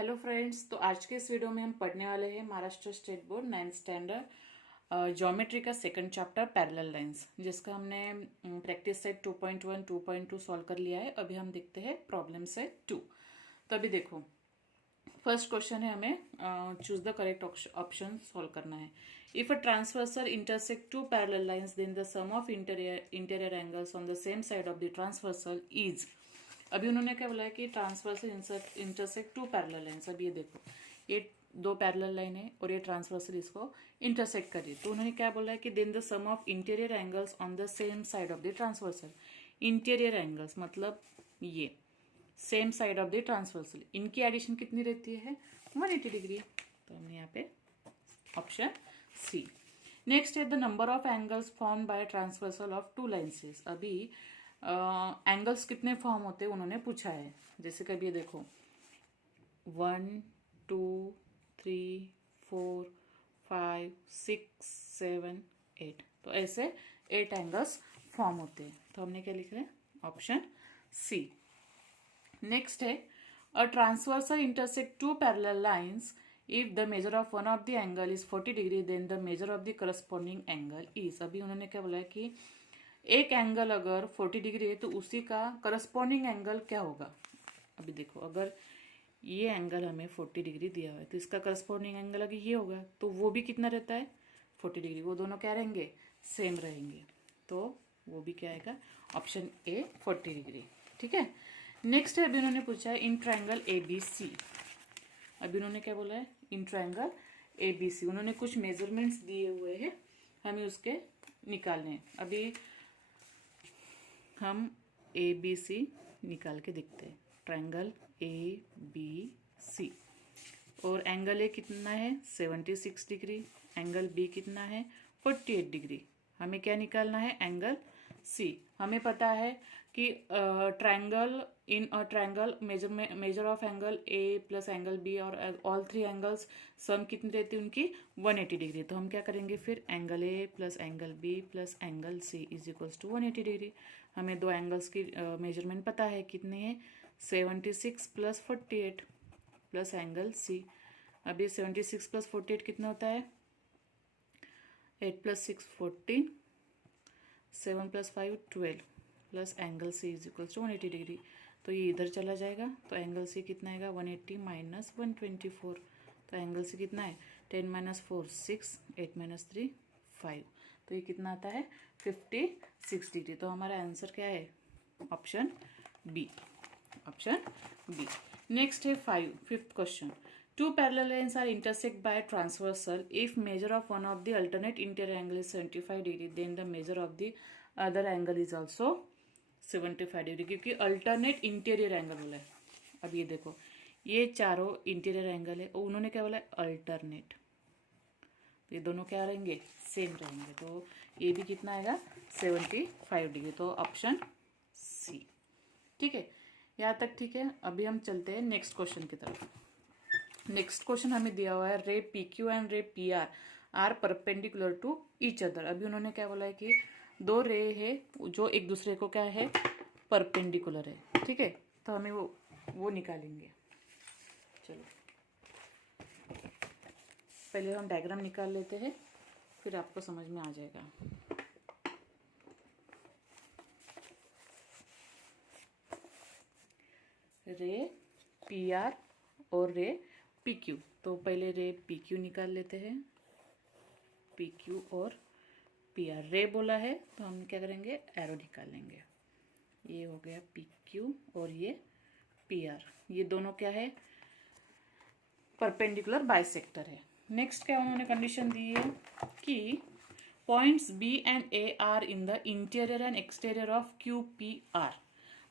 Hello friends, तो आज के इस वीडियो में हम पढ़ने वाले हैं Maharashtra state board 9th standard geometry का सेकंड चैप्टर पैरेलल लाइंस, जिसका हमने प्रैक्टिस सेट 2.1 2.2 सॉल्व कर लिया है। अभी हम देखते हैं प्रॉब्लम सेट 2। तो अभी देखो, फर्स्ट क्वेश्चन है, हमें choose the correct option solve करना है। If a transversal intersect two parallel lines then the sum of interior angles on the same side of the transversal is. अभी उन्होंने क्या बोला है कि transversal intersect two parallel lines. अब ये देखो, ये दो पैरेलल लाइन है और ये ट्रांसवर्सल इसको इंटरसेक्ट कर रही है। तो उन्होंने क्या बोला है कि then the sum of interior angles on the same side of the transversal. Interior angles मतलब ये same side of the transversal, इनकी एडिशन कितनी रहती है? 180 डिग्री। तो हमने यहाँ पे ऑप्शन सी। नेक्स्ट है the number of angles form by transversal of two lines. अभी एंगल्स कितने फॉर्म होते हैं उन्होंने पूछा है। जैसे कभी ये देखो 1 2 3 4 5 6 7 8, तो ऐसे 8 एंगल्स फॉर्म होते हैं। तो हमने क्या लिख रहे हैं? Option C. नेक्स्ट है a transversal intersect two parallel lines if the measure of one of the angle is 40 degree then the measure of the corresponding angle is. अभी उन्होंने क्या बोला है कि एक एंगल अगर 40 डिग्री है तो उसी का करस्पॉन्डिंग एंगल क्या होगा। अभी देखो, अगर ये एंगल हमें 40 डिग्री दिया हुआ है तो इसका करस्पॉन्डिंग एंगल अगर ये होगा तो वो भी कितना रहता है? 40 डिग्री। वो दोनों क्या रहेंगे? सेम रहेंगे। तो वो भी क्या आएगा? Option A 40 degree. ठीक है। नेक्स्ट है, अभी उन्होंने पूछा है in triangle A B C. अभी उन्होंने क्या बोला है? In triangle A B C उन्होंने कुछ मेजरमेंट्स दिए हुए हैं, हमें उसके निकालने हैं। अभी हम ए बी सी निकाल के देखते हैं। ट्राइंगल ए बी सी और एंगल ए कितना है? 76 डिग्री। एंगल बी कितना है? 48 डिग्री। हमें क्या निकालना है? Angle C. हमें पता है कि triangle in a triangle measure of angle A plus angle B और ऑल थ्री एंगल्स सम कितनी रहती है उनकी? 180 डिग्री। तो हम क्या करेंगे फिर? Angle A plus angle B plus angle C is equals to 180 degree. हमें दो एंगल्स की मेजरमेंट पता है, कितने हैं? 76 प्लस 48 प्लस एंगल सी। अब ये 76 प्लस 48 कितना होता है? 8 plus 6 14, 7 plus 5 12 plus angle C is equals to 180 degree. तो ये इधर चला जाएगा, तो एंगल सी कितना आएगा? 180 माइनस 124। तो एंगल सी कितना है? 10 माइनस 4 6, 8 माइनस 3 5। तो ये कितना आता है? 56 डिग्री। तो हमारा आंसर क्या है? Option B. Option B. Next है fifth question. Two parallel lines are intersect by a transversal. If measure of one of the alternate interior angle is 75 degree, then the measure of the other angle is also 75 degree, क्योंकि alternate interior angle बोला है। अब ये देखो, ये चारों interior angle है और उन्होंने क्या बोला है? अल्टरनेट। तो ये दोनों क्या रहेंगे? सेम रहेंगे। तो ये भी कितना आएगा? 75 डिग्री। तो ऑप्शन सी। ठीक है, यहाँ तक ठीक है। अभी हम चलते हैं नेक्स्ट क्वेश्चन की तरफ। नेक्स्ट क्वेश्चन हमें दिया हुआ है ray P Q and ray P R are perpendicular to each other. अभी उन्होंने क्या बोला है कि दो रे है जो एक दूसरे को क्या है? परपेंडिकुलर है। ठीक है, तो हमें वो निकालेंगे। चलो पहले हम डायग्राम निकाल लेते हैं, फिर आपको समझ में आ जाएगा। रे पी आर और रे पी क्यू। तो पहले रे पी क्यू निकाल लेते हैं। पी क्यू और पी आर रे बोला है तो हम क्या करेंगे? एरो निकाल लेंगे। ये हो गया पी क्यू और ये पी आर। ये दोनों क्या है? परपेंडिकुलर बाइसेक्टर है। नेक्स्ट क्या उन्होंने कंडीशन दी है कि points B and A are in the interior and exterior of Q P R.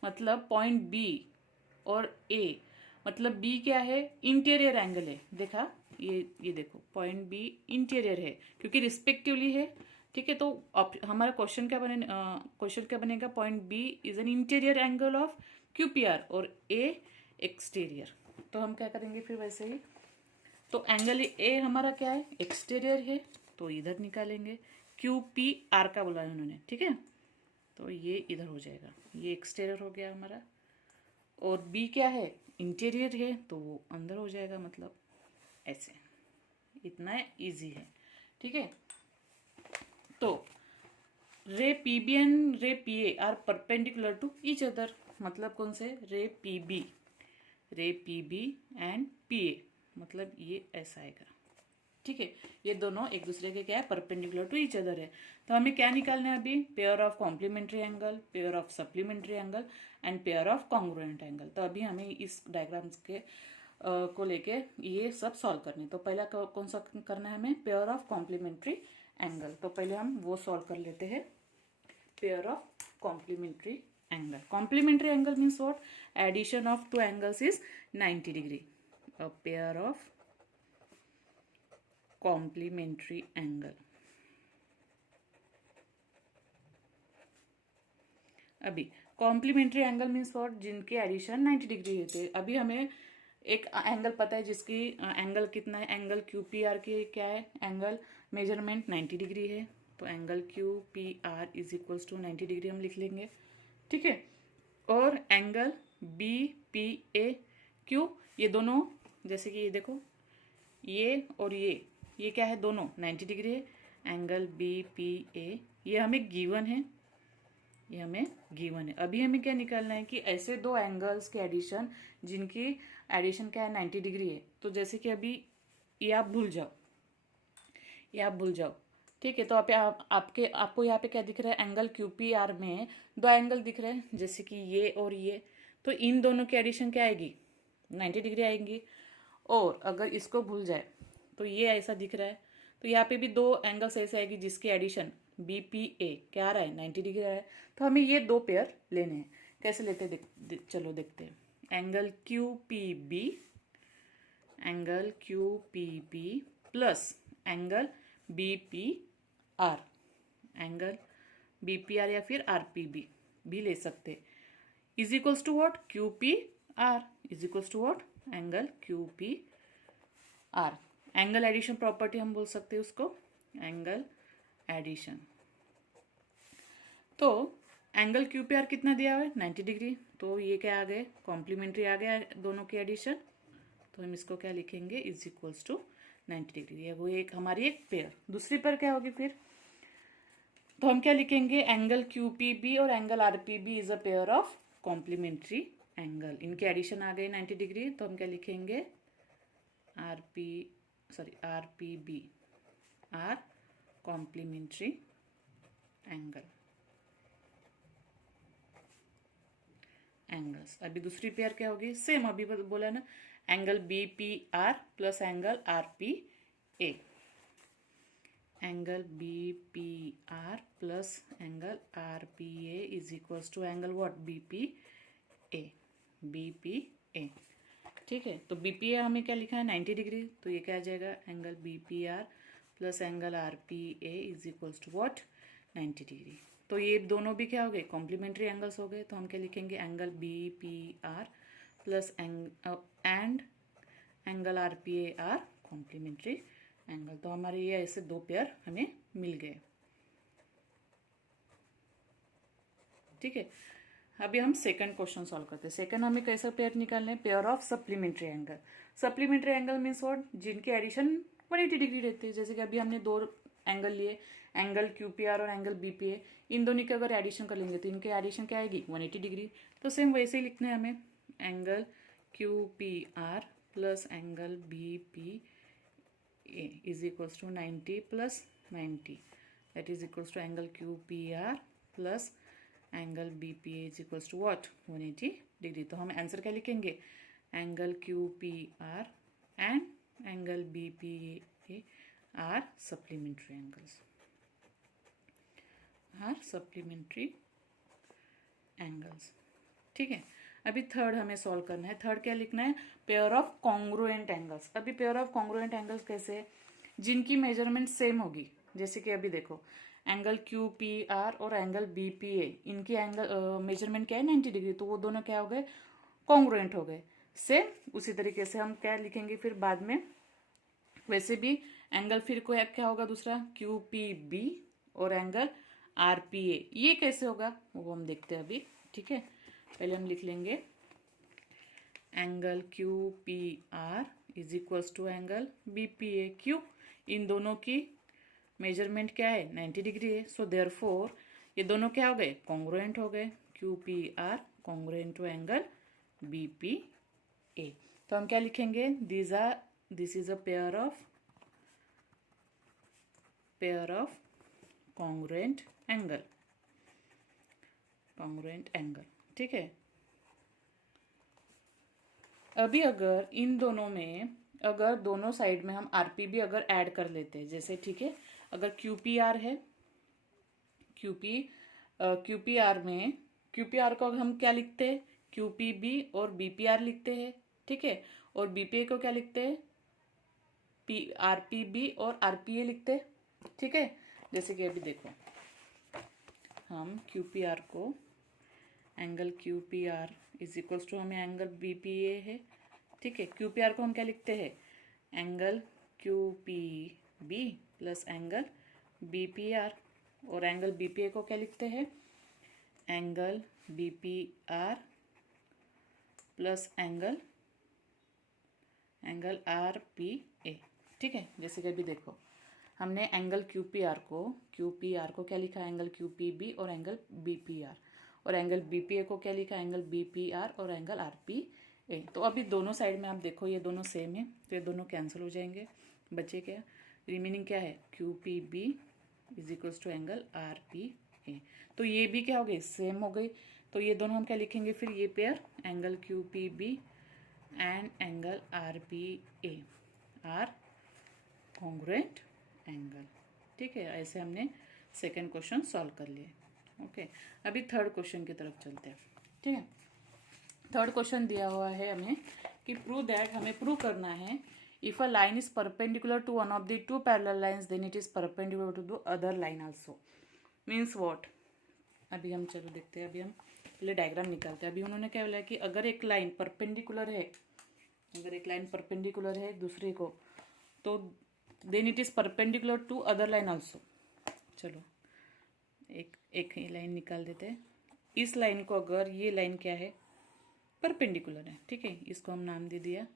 मतलब पॉइंट बी और ए, मतलब बी क्या है? इंटीरियर एंगल है। देखा, ये देखो, पॉइंट बी इंटीरियर है क्योंकि रिस्पेक्टिवली है। ठीक है, तो हमारा क्वेश्चन क्या बनेगा? Point B is an interior angle of Q P R और ए एक्सटीरियर। तो हम क्या करेंगे फिर? वैसे ही तो एंगल ए हमारा क्या है? एक्सटीरियर है, तो इधर निकालेंगे। क्यू पी आर का बोला है उन्होंने। ठीक है, तो ये इधर हो जाएगा। ये एक्सटीरियर हो गया हमारा। और बी क्या है? इंटीरियर है तो वो अंदर हो जाएगा, मतलब ऐसे। इतना इजी है, ठीक है। तो ray P B and ray P A are perpendicular to each other, मतलब कौन से, ray P B and P A, मतलब ये ऐसा आएगा, ठीक है। ये दोनों एक दूसरे के क्या है, परपेंडिकुलर टू ईच अदर है। तो हमें क्या निकालना है अभी, pair of complementary angle, pair of supplementary angle and pair of congruent angle. तो अभी हमें इस डायग्राम्स के को लेके ये सब सॉल्व करने। तो पहला कौन सा करना है हमें, पेयर ऑफ कॉम्प्लीमेंट्री एंगल। तो पहले हम वो सॉल्व कर लेते हैं, pair of complementary angle. Complementary angle means what, addition of two angles is 90 degree. A pair of complementary angle. अभी कॉम्प्लीमेंट्री एंगल मीन्स व्हाट, जिनके एडिशन 90 डिग्री होते हैं। अभी हमें एक एंगल पता है जिसकी एंगल कितना है, एंगल क्यू पी आर की क्या है, एंगल मेजरमेंट 90 डिग्री है। तो angle Q P R is equals to 90 degree हम लिख लेंगे, ठीक है। और angle B P A Q, ये दोनों, जैसे कि ये देखो, ये और ये क्या है, दोनों 90 डिग्री है। एंगल बी पी ए ये हमें गिवन है, ये हमें गिवन है। अभी हमें क्या निकालना है कि ऐसे दो एंगल्स के एडिशन जिनकी एडिशन क्या है, 90 डिग्री है। तो जैसे कि अभी ये आप भूल जाओ, ये आप भूल जाओ, ठीक है। तो आपको यहाँ पे क्या दिख रहा है, एंगल क्यू पी आर में दो एंगल दिख रहे हैं, जैसे कि ये और ये। तो इन दोनों की एडिशन क्या आएगी, 90 डिग्री आएंगी। और अगर इसको भूल जाए तो ये ऐसा दिख रहा है, तो यहाँ पे भी दो एंगल्स ऐसे आएगी जिसकी एडिशन बी पी ए क्या आ रहा है, 90 डिग्री आ रहा है। तो हमें ये दो पेयर लेने हैं। कैसे लेते हैं चलो देखते हैं। Angle Q P B, angle Q P B plus angle B P R, angle B P R या फिर आर पी बी भी ले सकते, is equals to what, Q P R is equals to what, angle Q P R. Angle addition property हम बोल सकते हैं उसको, एंगल एडिशन। तो एंगल क्यू पी आर कितना दिया हुआ है, 90 डिग्री। तो ये क्या आ गए, कॉम्प्लीमेंट्री आ गया दोनों की एडिशन। तो हम इसको क्या लिखेंगे, इज इक्वल्स टू 90 डिग्री। ये वो एक हमारी एक पेयर। दूसरी पेयर क्या होगी फिर, तो हम क्या लिखेंगे, एंगल क्यू पी बी और angle R P B is a pair of complementary angle. इनके एडिशन आ गए 90 डिग्री। तो हम क्या लिखेंगे, R P B are complementary angle, angles. अभी दूसरी पेयर क्या होगी, सेम अभी बोला ना, angle B P R plus angle R P A, angle B P R plus angle R P A is equals to angle what, B P ए, ठीक है। तो बी पी ए हमें क्या लिखा है, 90 डिग्री। तो ये क्या आ जाएगा, angle B P R plus angle R P A is equals to what, 90 degree. तो ये दोनों भी क्या हो गए, कॉम्प्लीमेंट्री एंगल्स हो गए। तो हम क्या लिखेंगे, angle B P R plus and angle R P A are complementary angle. तो हमारे ये ऐसे दो पेयर हमें मिल गए, ठीक है। अभी हम सेकंड क्वेश्चन सॉल्व करते हैं। सेकंड हमें कैसा पेयर निकालना है, pair of supplementary angle. Supplementary angle means what, जिनके एडिशन 180 डिग्री रहती है। जैसे कि अभी हमने दो एंगल लिए, एंगल क्यू पी आर और एंगल बी पी ए। इन दोनों की अगर एडिशन कर लेंगे तो इनके एडिशन क्या आएगी, 180 डिग्री। तो सेम वैसे ही लिखना है हमें, angle Q P R plus angle B P A is equals to 90 plus 90, that is equals to angle Q P R plus angle B P A is equals to what, 180 degree. तो हम answer क्या लिखेंगे, angle Q P R and angle B P A are supplementary angles, are supplementary angles, ठीक है। अभी third हमें solve करना है। थर्ड क्या लिखना है, पेयर ऑफ कॉन्ग्रुएंट एंगल्स। अभी पेयर ऑफ कॉन्ग्रुएंट एंगल्स कैसे, जिनकी मेजरमेंट सेम होगी। जैसे कि अभी देखो, एंगल क्यू पी आर और एंगल बी पी ए, इनकी एंगल मेजरमेंट क्या है, 90 डिग्री। तो वो दोनों क्या हो गए, कॉन्ग्रुएंट हो गए। सेम उसी तरीके से हम क्या लिखेंगे फिर बाद में, वैसे भी एंगल फिर को क्या होगा दूसरा, क्यू पी बी और एंगल आर पी ए। ये कैसे होगा वो हम देखते हैं अभी, ठीक है। पहले हम लिख लेंगे angle Q P R is equals to angle B P A. क्यों? इन दोनों की मेजरमेंट क्या है? 90 डिग्री है। सो देयरफॉर ये दोनों क्या हो गए? कॉन्ग्रुएंट हो गए। Q P R congruent to angle B P A. तो हम क्या लिखेंगे? This is a pair of congruent angle. ठीक है। अभी अगर इन दोनों में, अगर दोनों साइड में हम आरपी भी अगर ऐड कर लेते हैं, जैसे ठीक है, अगर क्यूपीआर है, क्यूपीआर में क्यूपीआर को हम क्या लिखते हैं? क्यूपीबी और बीपीआर लिखते हैं। ठीक है। और बीपीए को क्या लिखते हैं? आरपीबी और आरपीए लिखते हैं। ठीक है। जैसे कि अभी देखो, हम क्यूपीआर को angle QPR is equals to हमें एंगल बीपीए है। ठीक है। क्यूपीआर को हम क्या लिखते हैं? Angle QPB plus angle BPR. और एंगल बीपीए को क्या लिखते हैं? Angle BPR plus angle RPA. ठीक है। जैसे कि अभी देखो, हमने एंगल क्यूपीआर को क्या लिखा? एंगल क्यूपीबी और एंगल बीपीआर। और एंगल बीपीए को क्या लिखा? एंगल बीपीआर और एंगल आरपीए। तो अभी दोनों साइड में आप देखो, ये दोनों सेम है, तो ये दोनों कैंसिल हो जाएंगे। बचे क्या? रिमेनिंग क्या है? QPB is equals to angle RPA. तो ये भी क्या हो गई? सेम हो गई। तो ये दोनों हम क्या लिखेंगे फिर? ये pair angle QPB and angle RPA are congruent angle. ठीक है। ऐसे हमने सेकेंड क्वेश्चन सॉल्व कर लिए। ओके। अभी थर्ड क्वेश्चन की तरफ चलते हैं। ठीक है। थर्ड क्वेश्चन दिया हुआ है हमें कि प्रूव दैट, हमें प्रूव करना है if a line is perpendicular to one of the two parallel lines then it is perpendicular to the other line also. Means what? अभी हम चलो देखते हैं। अभी हम पहले डायग्राम निकालते हैं। अभी उन्होंने क्या बोला कि अगर एक लाइन परपेंडिकुलर है, दूसरे को, तो then it is perpendicular to other line also. चलो एक ही लाइन निकाल देते हैं। इस लाइन को, अगर ये लाइन क्या है? परपेंडिकुलर है। ठीक है। इसको हम नाम दे दिया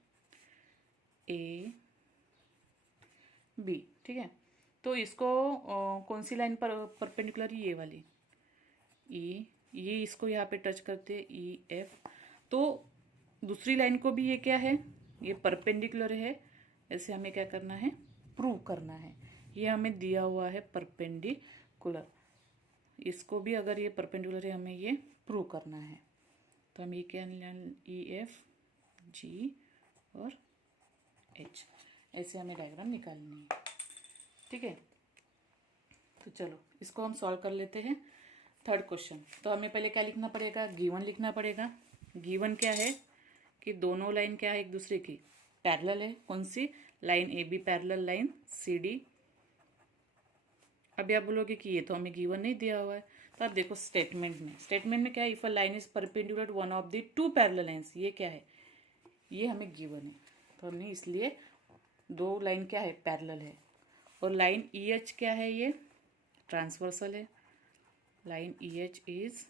ए बी। ठीक है। तो इसको कौन सी लाइन पर परपेंडिकुलर? ये वाली ये इसको यहाँ पे टच करते हैं, ई एफ। तो दूसरी लाइन को भी ये क्या है? ये परपेंडिकुलर है। ऐसे हमें क्या करना है? प्रूव करना है। ये हमें दिया हुआ है परपेंडिकुलर। इसको भी अगर ये परपेंडिकुलर है, हमें ये प्रूव करना है। तो हम ये क्या, ई एफ जी और एच, ऐसे हमें डायग्राम निकालनी है। ठीक है। तो चलो इसको हम सॉल्व कर लेते हैं। Third question. तो हमें पहले क्या लिखना पड़ेगा? गिवन लिखना पड़ेगा। गिवन क्या है कि दोनों लाइन क्या है? एक दूसरे की पैरेलल है। कौन सी line? A B parallel line C D. अभी आप बोलोगे कि ये तो हमें गिवन नहीं दिया हुआ है। तो आप देखो स्टेटमेंट में क्या है? If a line is perpendicular to one of the two parallel lines. ये क्या है? ये हमें गिवन है। तो हमने इसलिए दो लाइन क्या है? पैरेलल है। और लाइन ई एच क्या है? ये ट्रांसवर्सल है। Line E H is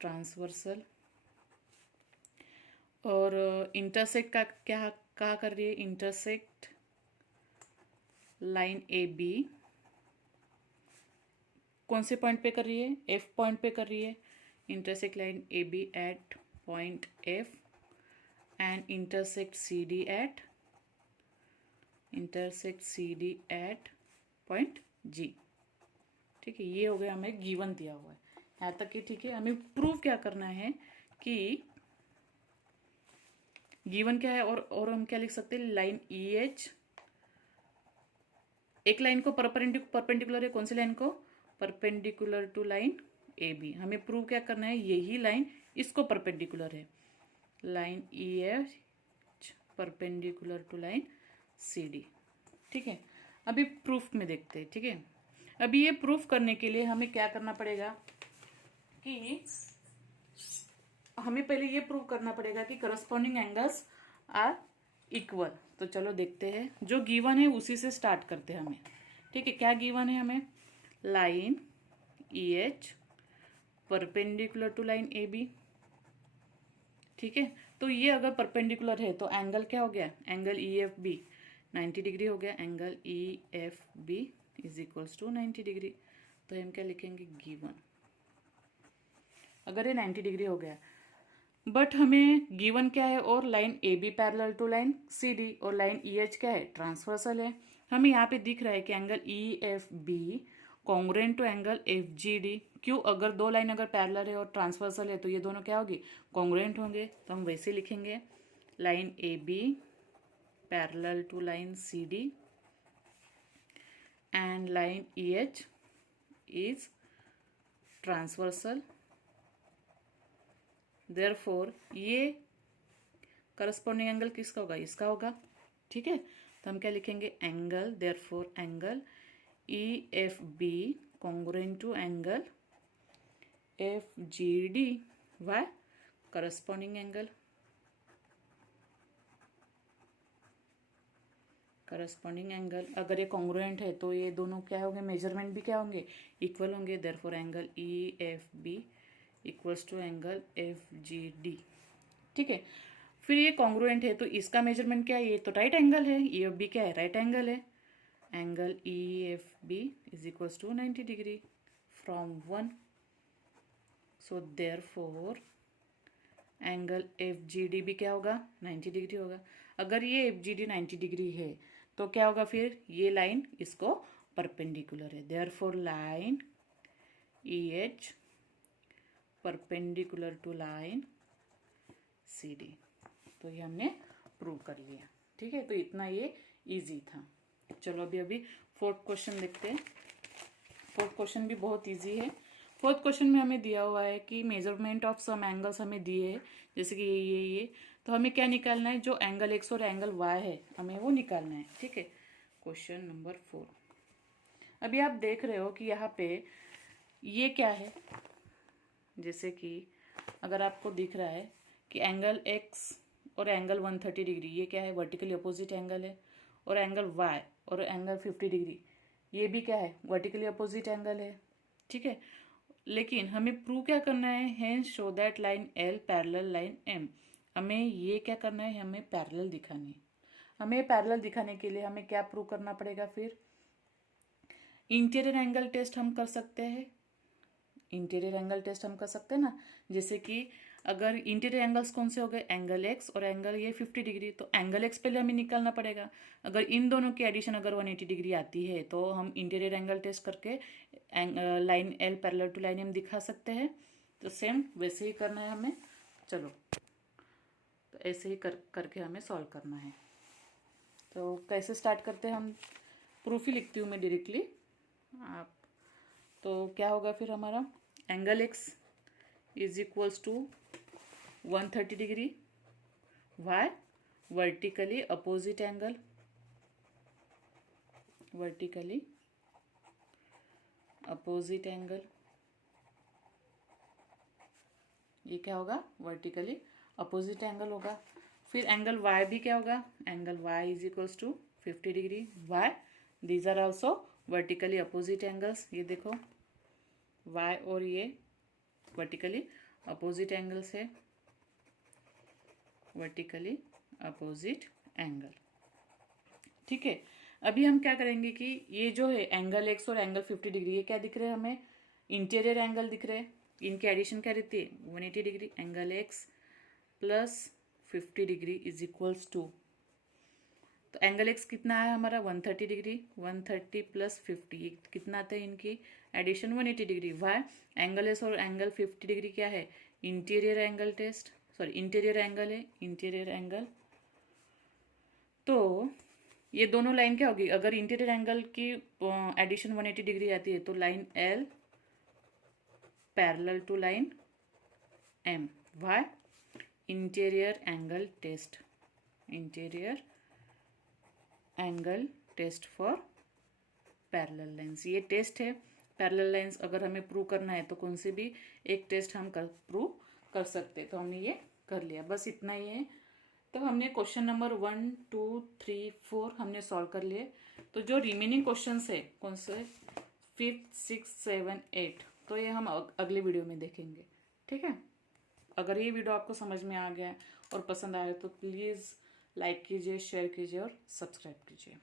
transversal. और इंटरसेक्ट का क्या कहा कर रही है? इंटरसेक्ट लाइन ए बी कौन से पॉइंट पे कर रही है? एफ पॉइंट पे कर रही है। Intersect line A B at point F and intersect C D at point G. ठीक है। ये हो गया, हमें गिवन दिया हुआ है यहाँ तक कि ठीक है। हमें प्रूव क्या करना है कि गिवन क्या है। और हम क्या लिख सकते हैं? लाइन ई एच, एक लाइन को परपेंडिकुलर है। कौन सी लाइन को? Perpendicular to line A B. हमें प्रूव क्या करना है? यही लाइन इसको परपेंडिकुलर है। Line E H perpendicular to line C D. ठीक है। अभी प्रूफ में देखते हैं। ठीक है। अभी ये प्रूफ करने के लिए हमें क्या करना पड़ेगा कि हमें पहले ये प्रूव करना पड़ेगा कि करस्पॉन्डिंग एंगल्स आर इक्वल। तो चलो देखते हैं। जो गिवन है उसी से स्टार्ट करते हैं हमें। ठीक है। क्या गिवन है हमें? Line E H perpendicular to line A B ठीक है। तो ये अगर परपेंडिकुलर है तो एंगल क्या हो गया, angle E F B 90 degree हो गया, angle E F B is equals to 90 degree. तो हम क्या लिखेंगे, गिवन, अगर ये 90 डिग्री हो गया, बट हमें गिवन क्या है, और line A B parallel to line C D, और लाइन ई एच क्या है, ट्रांसवर्सल है। हमें यहाँ पे दिख रहा है कि angle E F B congruent to angle F G D. क्यों, अगर दो लाइन अगर पैरेलल है और ट्रांसवर्सल है तो ये दोनों क्या होगी, कॉन्ग्रुएंट होंगे। तो हम वैसे लिखेंगे, line A B parallel to line C D and line E H is transversal, therefore ये करस्पॉन्डिंग एंगल किसका होगा, इसका होगा। ठीक है, तो हम क्या लिखेंगे, angle, therefore angle E F B congruent to angle F G D, why, corresponding angle, corresponding angle अगर ये कॉन्ग्रुएंट है तो ये दोनों क्या होंगे, मेजरमेंट भी क्या होंगे, इक्वल होंगे। Therefore angle E F B equals to angle F G D. ठीक है, फिर ये कॉन्ग्रुएंट है तो इसका मेजरमेंट क्या है, ये तो राइट एंगल है, ई एफ बी क्या है, राइट एंगल है। Angle E F B is equals to 90 degree from 1। So therefore angle F G D भी क्या होगा, 90 डिग्री होगा। अगर ये एफ जी डी 90 डिग्री है तो क्या होगा, फिर ये लाइन इसको परपेंडिकुलर है। Therefore line E H perpendicular to line C D. तो ये हमने प्रूव कर लिया। ठीक है, तो इतना ये इजी था। चलो अभी फोर्थ क्वेश्चन देखते हैं। फोर्थ क्वेश्चन भी बहुत इजी है। फोर्थ क्वेश्चन में हमें दिया हुआ है कि मेजरमेंट ऑफ सम एंगल्स हमें दिए हैं, जैसे कि ये तो हमें क्या निकालना है, जो एंगल एक्स और एंगल वाई है हमें वो निकालना है। ठीक है, क्वेश्चन नंबर 4। अभी आप देख रहे हो कि यहाँ पे ये क्या है, जैसे कि अगर आपको दिख रहा है कि एंगल एक्स और एंगल 130 डिग्री, ये क्या है, वर्टिकली अपोजिट एंगल है। और एंगल वाई और एंगल 50 डिग्री, ये भी क्या है, वर्टिकली अपोजिट एंगल है। ठीक है, लेकिन हमें प्रूव क्या करना है, hence show that line L parallel line M. हमें ये क्या करना है, हमें पैरेलल दिखानी है। हमें पैरेलल दिखाने के लिए हमें क्या प्रूव करना पड़ेगा, फिर इंटीरियर एंगल टेस्ट हम कर सकते हैं। इंटीरियर एंगल टेस्ट हम कर सकते हैं ना, जैसे कि अगर इंटीरियर एंगल्स कौन से हो गए, एंगल एक्स और एंगल ये 50 डिग्री, तो एंगल एक्स पहले हमें निकालना पड़ेगा। अगर इन दोनों की एडिशन अगर 180 डिग्री आती है तो हम इंटीरियर एंगल टेस्ट करके line L parallel to line M दिखा सकते हैं। तो सेम वैसे ही करना है हमें। चलो, तो ऐसे ही करके हमें सॉल्व करना है। तो कैसे स्टार्ट करते हैं, हम प्रूफ ही लिखती हूँ मैं डायरेक्टली। आप तो क्या होगा फिर हमारा, angle X is equals to 130 degree, why, vertically opposite angle, vertically opposite angle, ये क्या होगा, वर्टिकली अपोजिट एंगल होगा। फिर एंगल वाई भी क्या होगा, angle Y is equals to 50 degree, why, these are also vertically opposite angles. ये देखो वाई और ये वर्टिकली अपोजिट एंगल्स है, वर्टिकली अपोजिट एंगल। ठीक है, अभी हम क्या करेंगे कि ये जो है एंगल एक्स और एंगल 50 डिग्री, ये क्या दिख रहे हैं हमें, इंटीरियर एंगल दिख रहे हैं। इनकी एडिशन क्या रहती है, 180 degree. Angle X plus 50 degree is equals to, तो एंगल एक्स कितना है हमारा, 130 डिग्री, 130 प्लस 50 कितना आता है, इनकी addition 180 degree. Why, angle S और एंगल 50 डिग्री क्या है, interior angle test, sorry interior angle है, इंटीरियर एंगल। तो ये दोनों लाइन क्या होगी, अगर इंटीरियर एंगल की एडिशन 180 डिग्री आती है तो line L parallel to line M, why, interior angle test, interior angle test for parallel lines. ये टेस्ट है पैरेलल लाइंस, अगर हमें प्रूव करना है तो कौन से भी एक टेस्ट हम प्रूव कर सकते हैं। तो हमने ये कर लिया, बस इतना ही है। तो हमने क्वेश्चन नंबर 1, 2, 3, 4 हमने सॉल्व कर लिए। तो जो रिमेनिंग क्वेश्चंस है कौन से, 5th, 6th, 7th, 8th, तो ये हम अगले वीडियो में देखेंगे। ठीक है। अगर ये वीडियो आपको समझ में आ गया है और पसंद आया तो प्लीज़ लाइक कीजिए, शेयर कीजिए और सब्सक्राइब कीजिए।